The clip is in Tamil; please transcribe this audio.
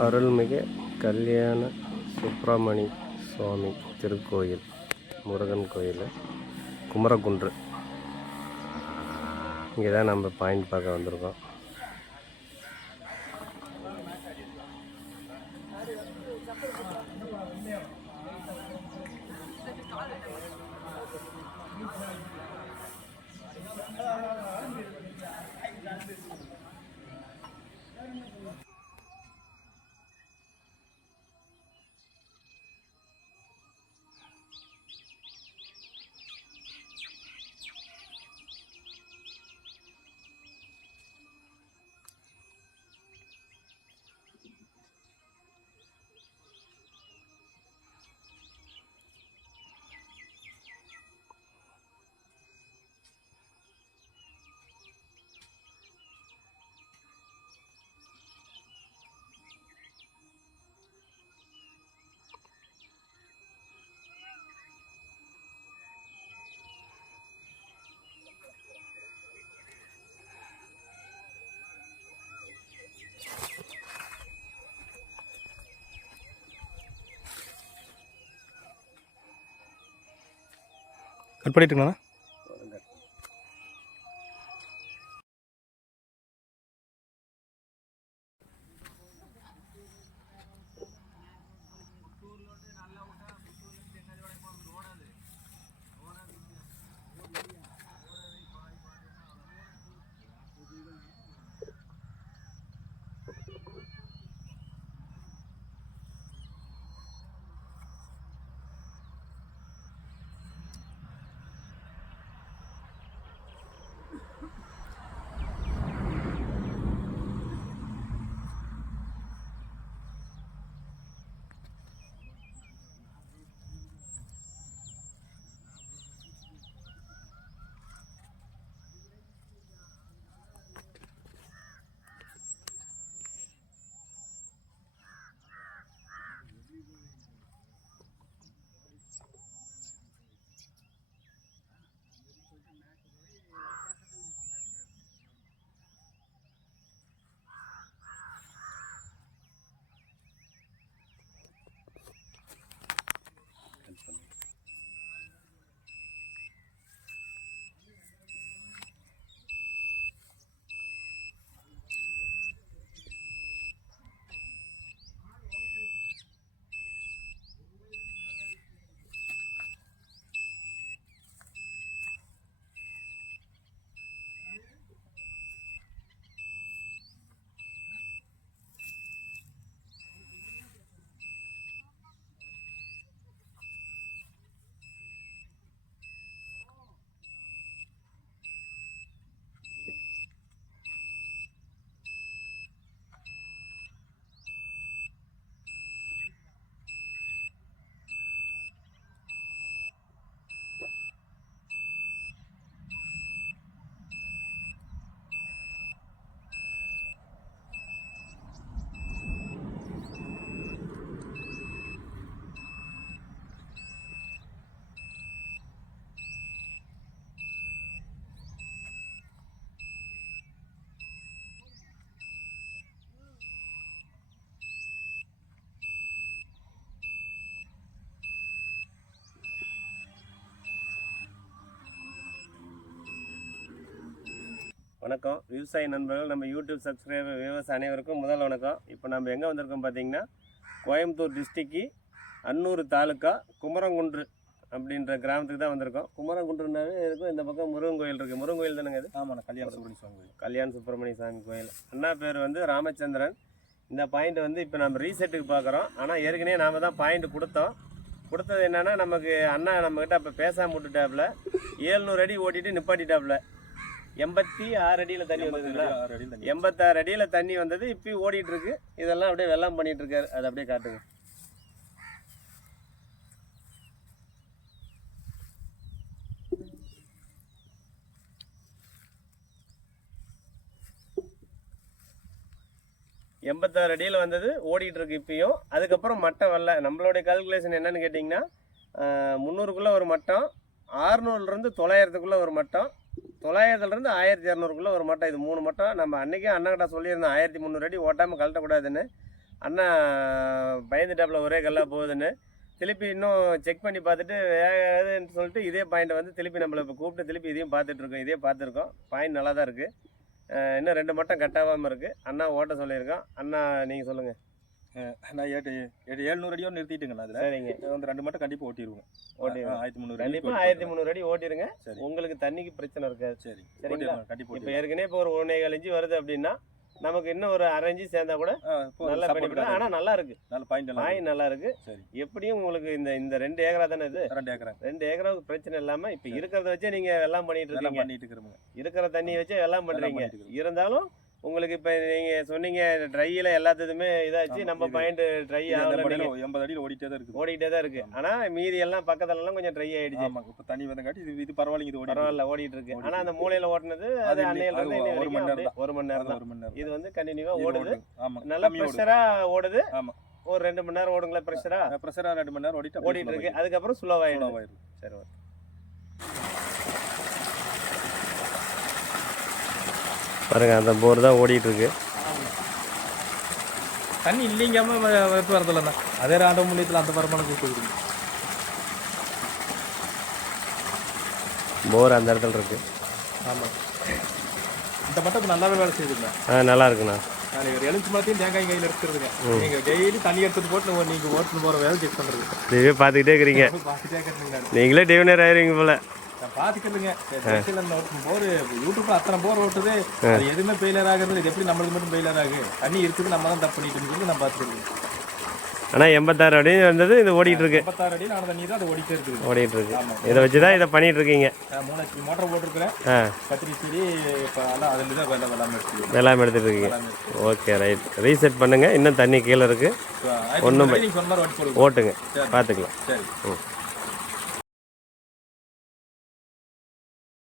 அருள்மிகு கல்யாண சுப்பிரமணி சுவாமி திருக்கோயில், முருகன் கோயில், குமரகுன்று. இங்கே தான் நம்ம பாயிண்ட் பார்க்க வந்திருக்கோம். கட் பண்ணிட்டுங்களா? வணக்கம் விவசாய நண்பர்கள், நம்ம யூடியூப் சப்ஸ்கிரைபர் விவசாய அனைவருக்கும் முதல் வணக்கம். இப்போ நம்ம எங்கே வந்திருக்கோம் பார்த்தீங்கன்னா, கோயம்புத்தூர் டிஸ்ட்ரிக்கு அன்னூர் தாலுக்கா குமரகுன்று அப்படின்ற கிராமத்துக்கு தான் வந்திருக்கோம். குமரகுன்றுனாவே இருக்கும். இந்த பக்கம் முருகன் கோயில் இருக்குது. முருகன் கோயில் தானேங்க அது? ஆமாண்ணா, கல்யாண சுப்பிரமணிய சுவாமி கோயில். கல்யாண சுப்பிரமணிய சாமி கோயில். அண்ணா பேர் வந்து ராமச்சந்திரன். இந்த பாயிண்ட் வந்து இப்போ நம்ம ரீசெட்டுக்கு பார்க்குறோம். ஆனால் ஏற்கனவே நாம் தான் பாயிண்ட் கொடுத்தது என்னென்னா, நமக்கு அண்ணா நம்மக்கிட்ட அப்போ பேசாமல் விட்டுட்டாப்புல 700 அடி ஓட்டிட்டு நிப்பாட்டிட்டாப்புல. 86 அடியில் தண்ணி வந்ததுங்களா? 86 அடியில் தண்ணி வந்தது. இப்பயும் ஓடிட்டு இருக்கு. இதெல்லாம் அப்படியே வெள்ளம் பண்ணிட்டு இருக்காரு. அதை அப்படியே காட்டுங்க. எண்பத்தாறு அடியில் வந்தது, ஓடிட்டு இருக்கு இப்பயும். அதுக்கப்புறம் மட்டம் வரல. நம்மளுடைய கால்குலேஷன் என்னன்னு கேட்டிங்கன்னா, 300க்குள்ளே ஒரு மட்டம், 600லேருந்து 900க்குள்ளே ஒரு மட்டம், 900லேருந்து 1200க்குள்ளே ஒரு மட்டம். இது 3 மட்டம். நம்ம அன்றைக்கே அண்ணங்கிட்ட சொல்லியிருந்தோம் 1300 அடி ஓட்டாமல் கழட்டக்கூடாதுன்னு. அண்ணா பயந்துட்டாப்புல ஒரே கல்லாக போகுதுன்னு திருப்பி இன்னும் செக் பண்ணி பார்த்துட்டு வேறுன்னு சொல்லிட்டு இதே பாயிண்ட்டை வந்து திருப்பி நம்மளை இப்போ கூப்பிட்டு திருப்பி இதையும் பார்த்துட்ருக்கோம். இதே பார்த்துருக்கோம். பாயிண்ட் நல்லா தான் இருக்குது. இன்னும் 2 மட்டும் கட்டாகாமல் இருக்குது. அண்ணா ஓட்ட சொல்லியிருக்கோம். அண்ணா நீங்கள் சொல்லுங்கள். நான் 700 அடியோடு நிறுத்திட்டுங்கண்ணா. அதில் சரிங்க. வந்து 2 மட்டும் கண்டிப்பாக ஓட்டிடுவோம். 1300 கண்டிப்பாக 1300 அடி ஓட்டிடுங்க. உங்களுக்கு தண்ணிக்கு பிரச்சனை இருக்காது. சரி சரிங்களா? கண்டிப்பாக இப்போ ஏற்கனவே இப்போ ஒரு 1.25 இன்ச்சு வருது அப்படின்னா நமக்கு இன்னும் ஒரு 1/2 இன்ச்சு சேர்ந்தா கூட நல்லா பண்ணிவிடும். ஆனால் நல்லா இருக்கு. நல்ல பாயிண்ட் நல்லா இருக்கு. சரி எப்படியும் உங்களுக்கு இந்த 2 ஏக்கரா தானே இது? 2 ஏக்கராவுக்கு பிரச்சனை இல்லாமல் இப்போ இருக்கிறத வச்சே நீங்கள் எல்லாம் பண்ணிட்டு இருக்கீங்க. இருக்கிற தண்ணியை வச்சே எல்லாம் பண்ணுறீங்க. இருந்தாலும் உங்களுக்கு இப்போ நீங்கள் சொன்னீங்க ட்ரையில் எல்லாத்துக்குமே இதாச்சு. நம்ம பாயிண்ட் ட்ரை ஆகல. 80 அடியில் ஓடிக்கிட்டே தான் இருக்குது. ஆனால் மீதி எல்லாம் பக்கத்துலலாம் கொஞ்சம் ட்ரை ஆகிடுச்சு. இப்போ தண்ணி வந்தங்காட்டி இது பரவாயில்லைங்க. இது பரவாயில்ல ஓடிட்டு இருக்கு. ஆனால் அந்த மூலையில் ஓட்டினது அது அன்னையிலிருந்து 1 மணி நேரம் தான். இது வந்து கண்டினியூவாக ஓடுது. நல்லா ப்ரெஷராக ஓடுது. ஆமாம், ஒரு 2 மணி நேரம் ஓடுங்களா? ப்ரெஷராக 2 மணி நேரம் ஓடிட்டு இருக்கு. அதுக்கப்புறம் ஸ்லோவாகிடும். சரி ஓகே. பாருங்க, அந்த போர் தான் ஓடிட்டு இருக்கு. தண்ணி இல்லைங்காம வெப்பம் வரதில்லைண்ணா. அதே ஆண்ட மூலியத்தில் அந்த வருமானம் கொடுக்குது. போர் அந்த இடத்துல இருக்கு. ஆமாம், இந்த மட்டும் நல்லாவே வேலை செய்யுதுண்ணா. நல்லா இருக்குண்ணா. ஒரு எலுமிச்சு மரத்தையும் தேங்காய் கையில் எடுத்துருதுங்க. நீங்கள் டெய்லி தண்ணி எடுத்துட்டு போட்டு நீங்கள் ஓட்டுன்னு போகிற வேலை செக் பண்ணுறது. நீவே பார்த்துக்கிட்டே இருக்கிறீங்க. நீங்களே டிவினர் ஆயிருவீங்க போல. பார்த்துக்கிறதுங்க. போர் யூடியூப்ல அத்தனை போர் ஓட்டுது. அது எதுவுமே ஃபெயிலியர் ஆகுறது. இது எப்படி நம்மளுக்கு மட்டும் ஃபெயிலியர் ஆகு? தண்ணி இருக்குது, நம்ம தான் தப்பு பண்ணிட்டு நான் பார்த்துக்கிறேன். ஆனால் 86 அடி வந்தது இது ஓடிட்டு இருக்கு. 86 அடி நான் தண்ணி தான் அது ஓடிட்டே இருக்குது. ஓடிட்டு இருக்கு. இதை வச்சு தான் இதை பண்ணிட்டு இருக்கீங்க. 3 HP மோட்டர் போட்டிருக்கிறேன். கத்திரி செடி இப்போ அதில் தான் வெள்ளாமை எடுத்துட்டு இருக்கீங்க. Okay right. ரீசெட் பண்ணுங்க. இன்னும் தண்ணி கீழே இருக்கு. ஒன்றும் ஓட்டுங்க, பார்த்துக்கலாம். சரி.